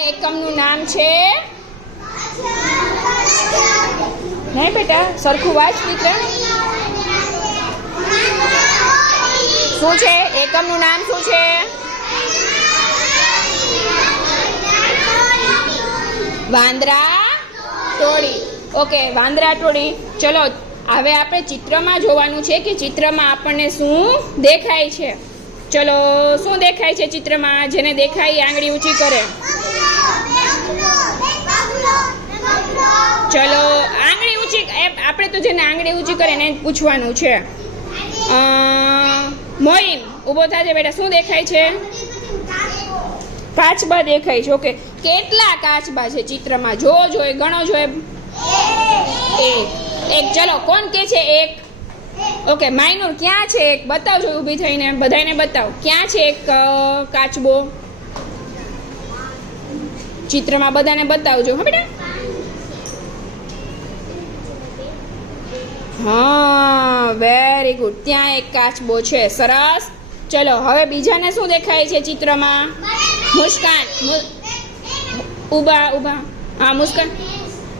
એકમનું નામ છે નહીં બેટા સરખું વાંચ દીકરા શું છે એકમનું નામ શું છે વાંદરા ટોળી ઓકે વાંદરા ટોળી ચલો હવે આપણે ચિત્રમાં જોવાનું છે કે ચિત્રમાં આપણને શું દેખાય છે ચલો શું દેખાય છે ચિત્રમાં જેને દેખાય આંગળી ઊંચી કરે ચલો આંગળી ઊંચી આપણે તો જેને આંગળી ઊંચી કરે એને પૂછવાનું છે મોઈન ઊભો થાજે બેટા શું દેખાય છે કાચબા દેખાય છે ઓકે કેટલા કાચબા છે ચિત્રમાં જો જોઈએ ગણો જોઈએ એક ચલો કોણ કે છે એક ઓકે માઇનોર ક્યાં છે એક બતાવજો ઊભી થઈને બધાને બતાવો ક્યાં છે એક કાચબો ચિત્રમાં બધાને બતાવજો હા બેટા હા વેરી ગુડ ત્યાં એક કાચબો છે સરસ ચલો હવે બીજાને શું દેખાય છે ચિત્રમાં મુસ્કાન ઊભા હા મુસ્કાન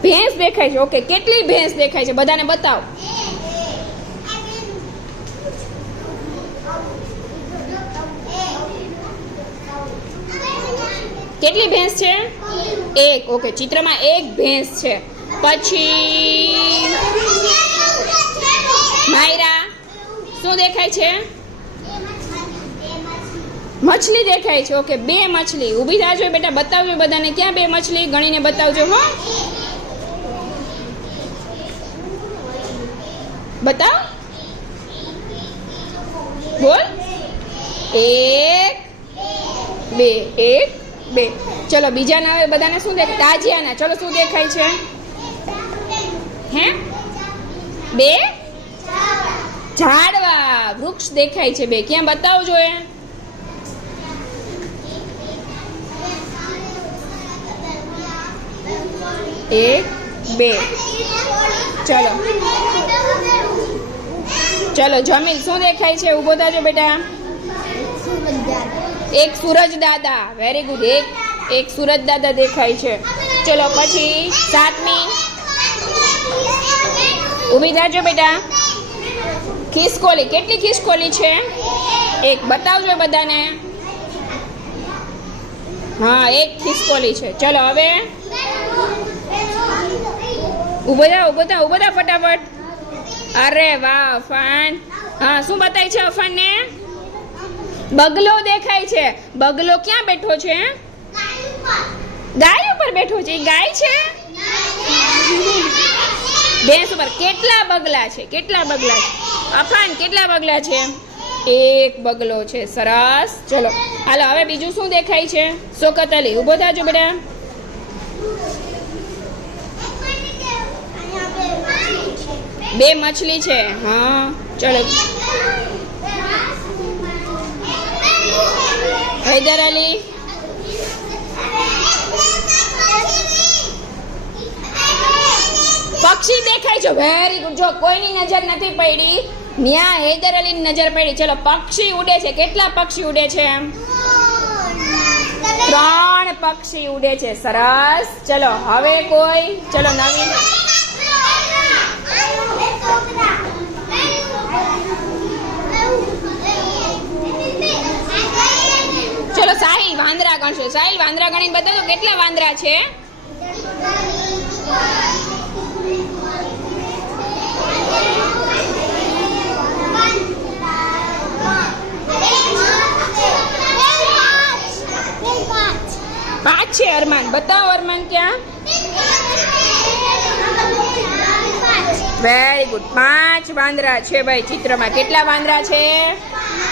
ભેંસ દેખાય છે ઓકે કેટલી ભેંસ દેખાય છે બધાને બતાવો કેટલી ભેંસ છે એક ઓકે ચિત્રમાં એક ભેંસ છે પછી માયરા શું દેખાય છે મછલી દેખાય છે ઓકે બે મછલી ઊભી થાજો બેટા બતાવજો બધાને ક્યાં બે મછલી ગણીને બતાવજો હો બતાવ બોલ એક બે ચલો બીજાના હવે બધાને શું દેખાય તાજિયાના ચલો શું દેખાય છે હે બે ઝાડવા વૃક્ષ દેખાય છે બે ક્યાં બતાવજો એ એક બે ચલો જમીન શું દેખાય છે ઊભો થાજો બેટા એક સૂરજ દાદા વેરી ગુડ એક સૂરજ દાદા દેખાય છે ચલો પછી સાતમી ઊભી થાજો બેટા ખિસકોલી કેટલી ખિસકોલી છે એક બતાવજો બધાને હા એક ખિસકોલી છે ચલો હવે ઊભો થા ફટાફટ અરે વાહ અફાન હા શું બતાય છે અફાનને બગલો દેખાય છે બગલો ક્યાં બેઠો છે ગાય ઉપર બેઠો છે ગાય છે ભેંસ ઉપર કેટલા બગલા છે અફાન કેટલા બગલા છે એક બગલો છે સરસ ચલો હાલો હવે બીજું શું દેખાય છે શોકત અલી ઊભો થાજો બેટા બે મછલી છે હા ચલો હૈદર અલી પક્ષી દેખાય છે વેરી ગુડ જો કોઈની નજર નથી પડી ન્યા હૈદર અલીની નજર પડી ચલો પક્ષી ઉડે છે કેટલા પક્ષી ઉડે છે 3 પક્ષી ઉડે છે સરસ ચલો હવે કોઈ ચલો નવીન ચલો સાહિલ વાંદરા ગણશે સાહિલ વાંદરા ગણીને બતાવો કેટલા વાંદરા છે પાંચ છે અરમાન બતાવો અરમાન ક્યાં વેરી ગુડ 5 વાંદરા છે ભાઈ ચિત્રમાં કેટલા વાંદરા છે